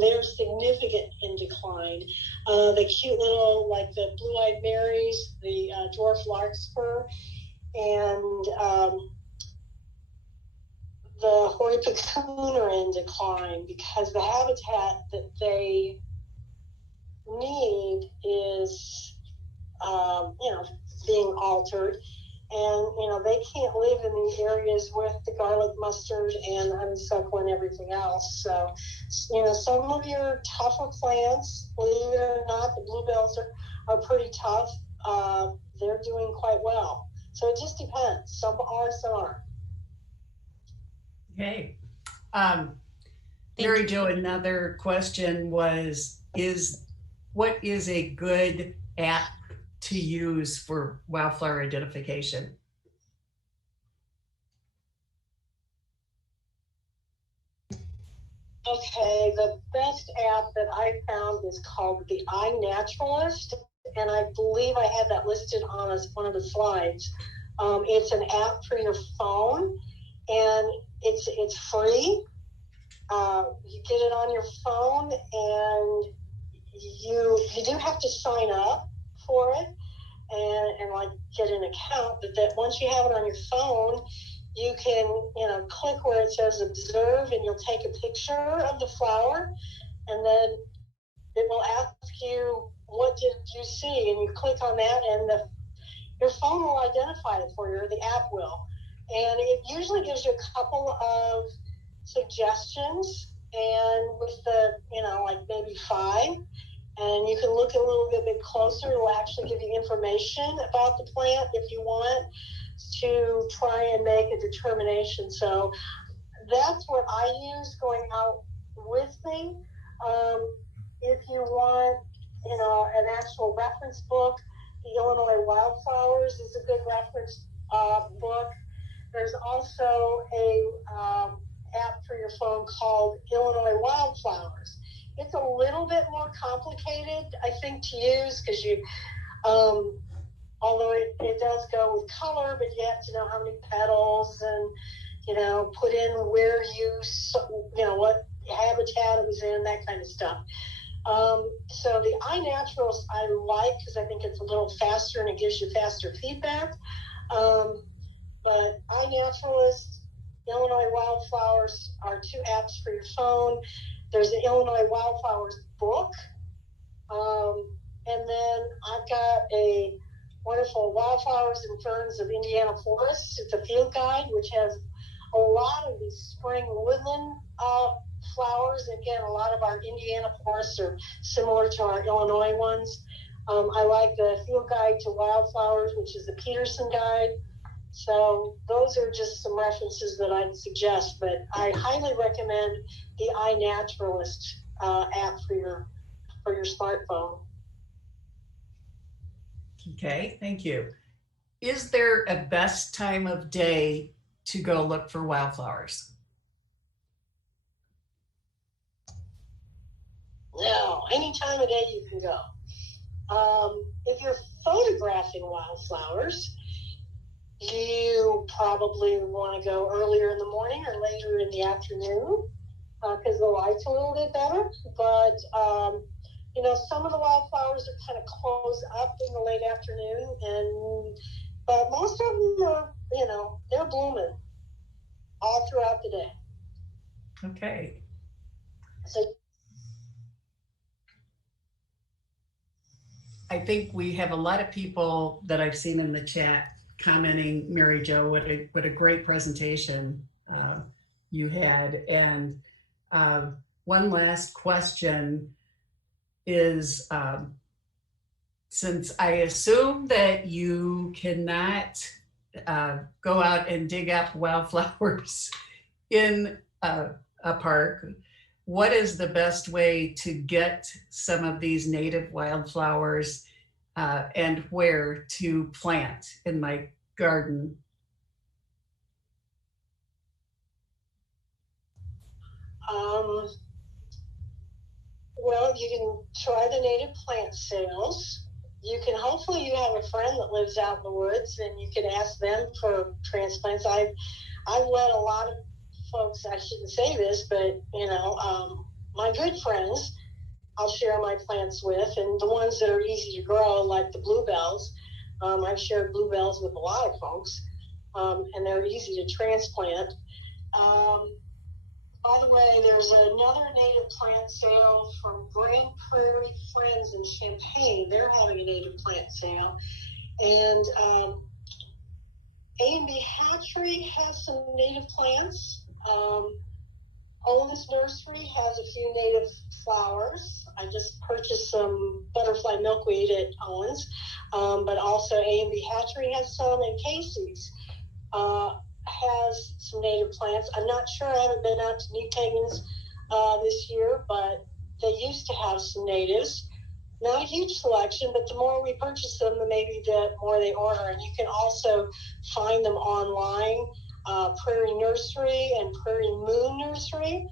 They're significant in decline. The cute little, like the blue-eyed berries, the dwarf larkspur, and the hoary cocoon are in decline because the habitat that they need is, being altered. And, they can't live in these areas with the garlic mustard and honeysuckle and everything else. So, some of your tougher plants, believe it or not, the bluebells are pretty tough. They're doing quite well. So it just depends. Some are, some aren't. Okay. Mary Jo, another question was, what is a good app to use for wildflower identification? Okay, the best app that I found is called the iNaturalist, and I believe I had that listed on one of the slides. It's an app for your phone, and it's free. You get it on your phone, and you do have to sign up for it and like get an account. But that once you have it on your phone, you can click where it says observe, and you'll take a picture of the flower, and then it will ask you, what did you see? And you click on that, and your phone will identify it for you, or the app will. And it usually gives you a couple of suggestions, and with like maybe 5, and you can look a little bit closer. It will actually give you information about the plant if you want to try and make a determination. So that's what I use going out with me. If you want, an actual reference book, the Illinois Wildflowers is a good reference book. There's also a app for your phone called Illinois Wildflowers. It's a little bit more complicated, I think, to use because although it does go with color, but you have to know how many petals and, put in where what habitat it was in, that kind of stuff. So the iNaturalist I like because I think it's a little faster and it gives you faster feedback. But iNaturalist, Illinois Wildflowers are 2 apps for your phone. There's the Illinois Wildflowers book. And then I've got a wonderful Wildflowers and Ferns of Indiana Forests. It's a field guide, which has a lot of these spring woodland flowers. Again, a lot of our Indiana forests are similar to our Illinois ones. I like the field guide to wildflowers, which is the Peterson guide. So those are just some references that I'd suggest, but I highly recommend the iNaturalist app for your smartphone. Okay, thank you. Is there a best time of day to go look for wildflowers? No, any time of day you can go. If you're photographing wildflowers, you probably want to go earlier in the morning or later in the afternoon because the light's a little bit better. But, some of the wildflowers are kind of close up in the late afternoon, but most of them are, they're blooming all throughout the day. Okay. So I think we have a lot of people that I've seen in the chat commenting, Mary Jo, what a great presentation you had. And one last question is, since I assume that you cannot go out and dig up wildflowers in a park, what is the best way to get some of these native wildflowers and where to plant in my garden? Well, you can try the native plant sales. you can, hopefully you have a friend that lives out in the woods and you can ask them for transplants. I've let a lot of folks, I shouldn't say this, but my good friends, I'll share my plants with, and the ones that are easy to grow, like the bluebells. I've shared bluebells with a lot of folks, and they're easy to transplant. By the way, there's another native plant sale from Grand Prairie Friends in Champaign. They're having a native plant sale. And A&B Hatchery has some native plants. Owen's Nursery has a few native flowers. I just purchased some butterfly milkweed at Owen's, but also A&B Hatchery has some, and Casey's has some native plants. I'm not sure, I haven't been out to New Pagans this year, but they used to have some natives. Not a huge selection, but the more we purchase them, maybe the more they order. And you can also find them online. Prairie Nursery and Prairie Moon Nursery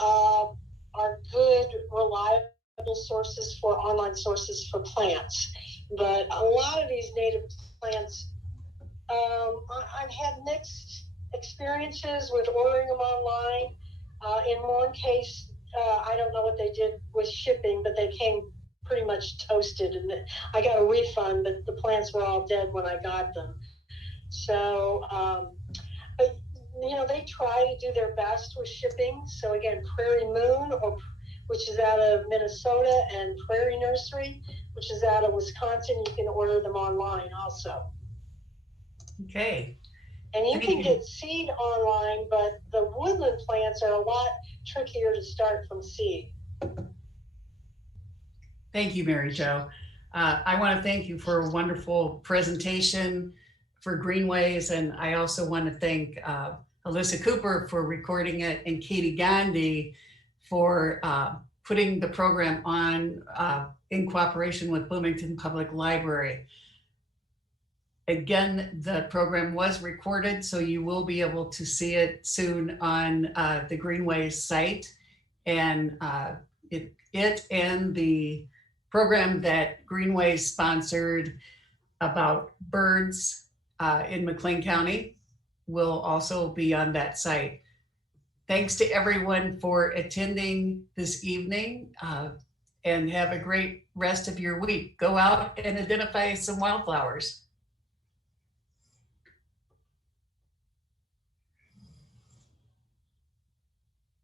are good, reliable sources for online sources for plants. But a lot of these native plants, I've had mixed experiences with ordering them online. In one case, I don't know what they did with shipping, but they came pretty much toasted, and I got a refund, but the plants were all dead when I got them. So, but they try to do their best with shipping. So again, Prairie Moon, which is out of Minnesota, and Prairie Nursery, which is out of Wisconsin, you can order them online also. Okay. And you can get seed online, but the woodland plants are a lot trickier to start from seed. Thank you, Mary Jo. I want to thank you for a wonderful presentation for Greenways, and I also want to thank Alyssa Cooper for recording it, and Katie Gandhi for putting the program on in cooperation with Bloomington Public Library. Again, the program was recorded, so you will be able to see it soon on the Greenways site. And it and the program that Greenways sponsored about birds in McLean County will also be on that site. Thanks to everyone for attending this evening, and have a great rest of your week. Go out and identify some wildflowers.